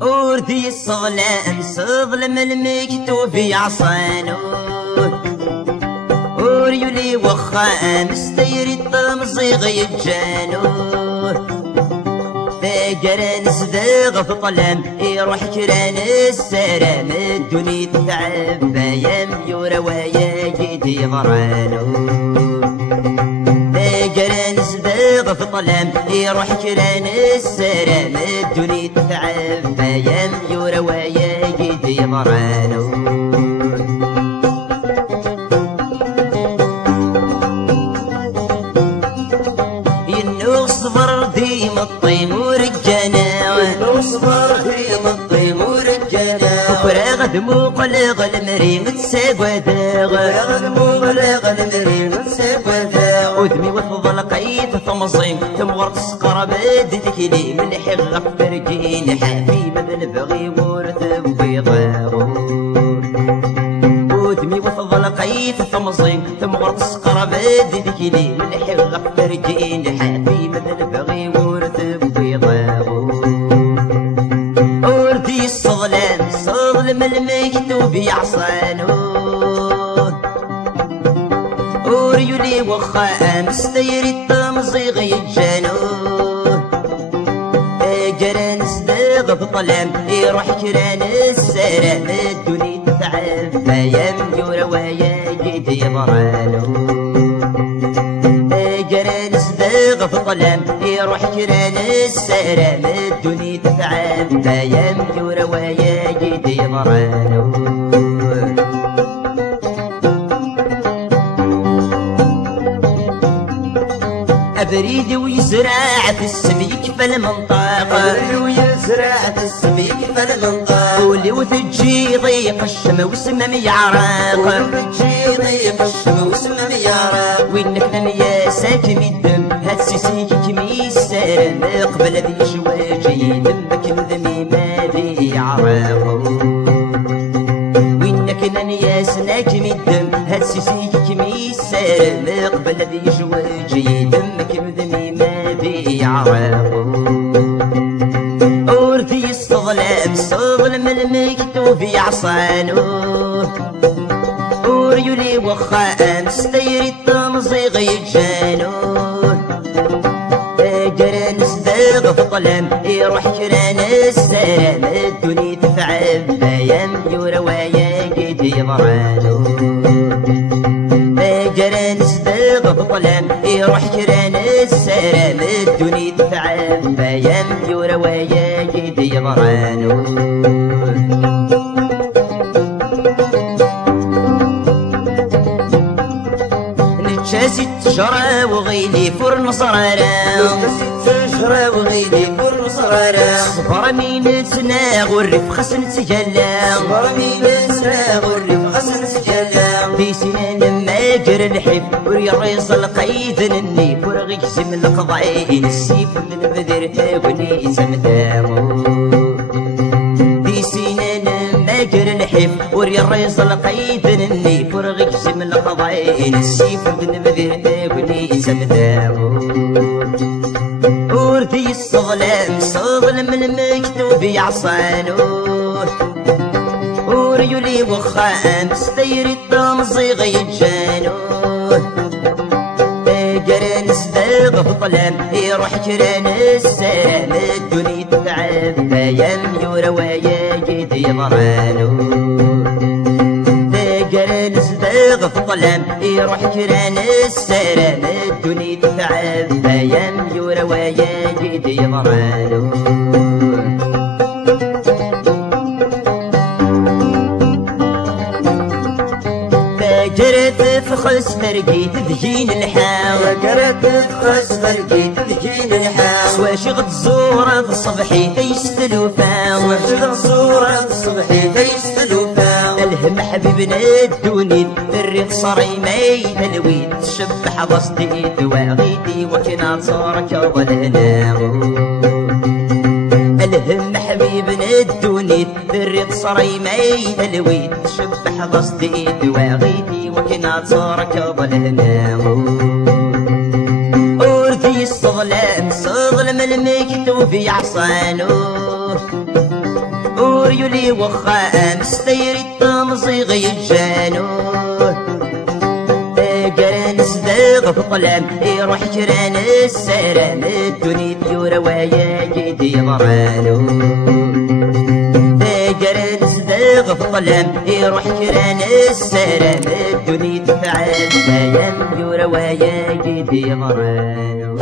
وردي الصغلام صغلم المكتوب يعصانو وريولي وخا مستيري الطمزيغ يتجانو فاقران صداغ في ظلام يروح كران السلام الدنيا تتعب بايام يورا ويا جدي ضرانو فاقران صداغ في ظلام يروح كران السلام الدنيا تتعب بايام يورا ويا جدي ضرانو صبر ديم الطيمور الجنا صبر ديم الطيمور الجنا وفراغ دموق لغ المريم تساقوا داغ وفراغ دموق لغ المريم تساقوا داغ ودمي وفضل قيت ثمصيم تمغر تسقر بدتك لي من حغ فرجين حافي بدل بغي ورث بيضاغ ودمي وفضل قيت ثمصيم تمغر تسقر بدتك لي من حغ فرجين حافي بدل بغي ورث بيضاغ وردي الصغلام صغلم المكتوب يعصانو وريولي وخا مستيري الطمزيغ يتجانو جران صداغ في ظلام يروح كران السلام الدنيا تتعب بايام يورا ويا جدي ضرانو جران صداغ في ظلام يروح كران السلام الدنيا تتعب بايام يورا ويا جدي ضرانو أبريد ويزرع في السبيك في المنطقة أبريد ويزرع في السبيك في المنطقة ولي وتجي ضيق الشمع وسمم يعرق وتجي ضيق الشمع وسمم يعرق وينك لم ياساك الدم هاد سيسيك كميسان قبل ذي شواجي دمك الذمي مالي يعرق وينك لم ياسناك الدم هاد سيسيك كميسان قبل ذي شواجي دمك الذمي مالي يعرق وردي الصغلام صغلم المكتوب يعصانو وريولي وخا مستيري الطمزيغ يتجانو جران صداغ في ظلام يروح كران السلام الدنيا تتعب بايام يورا ويا جدي ضرانو جران صداغ في ظلام يروح كران السلام الدنيا تتعب بايام يورا ويا جدي ضرانو نتشاسي تجرى وغيلي فرن صرارا نتشاسي تجرى وغيلي فرن صرارا صبر مين تناغ والريف خسن تجلا صبر مين تناغ والريف خسن تجلا في سنان ما جرى الحب ورياض القيد النيف ورغيزم القضاين السيف من بذر وني سمدامو في سنان ما جرى الحب ورياض القيد النيف ورغيزم القضاين السيف من بذر وني سمدامو وردي الصغلام صغلم المكتوب يعصانو وريولي وخا مستيري الطمزيغ يتجانو جران صداغ في ظلام يروح كران السلام الدنيا تتعب بايام يورا ويا جدي ضرانو جران صداغ في ظلام يروح كران السلام الدنيا تتعب بايام يورا ويا جدي ضرانو جرت فخس فرقيت ذجين الحاو جرت فخس فرقيت ذجين الحاو سواشي غد زورة الصبحي تيستلو فاو سواشي غد زورة الصبحي تيستلو فاو الهم حبيبنا الدوني الريق صري ميت الويد تشبح بسطي دواغيتي وكنا صارك ظلنا الهم حبيبنا الدوني الريق صري ميت الويد تشبح بسطي دواغيتي وكنا صارك ظلنا الظلام صظلم المكتوب في عصانو وريولي وخا مستيري التمزيغ يجانو قران صداغ في الظلام يروح جران السلام الدنيا بيورا ويا جدي مرانو قران صداغ في الظلام يروح جران السلام الدنيا تفعل دايم بيورا ويا جدي مرانو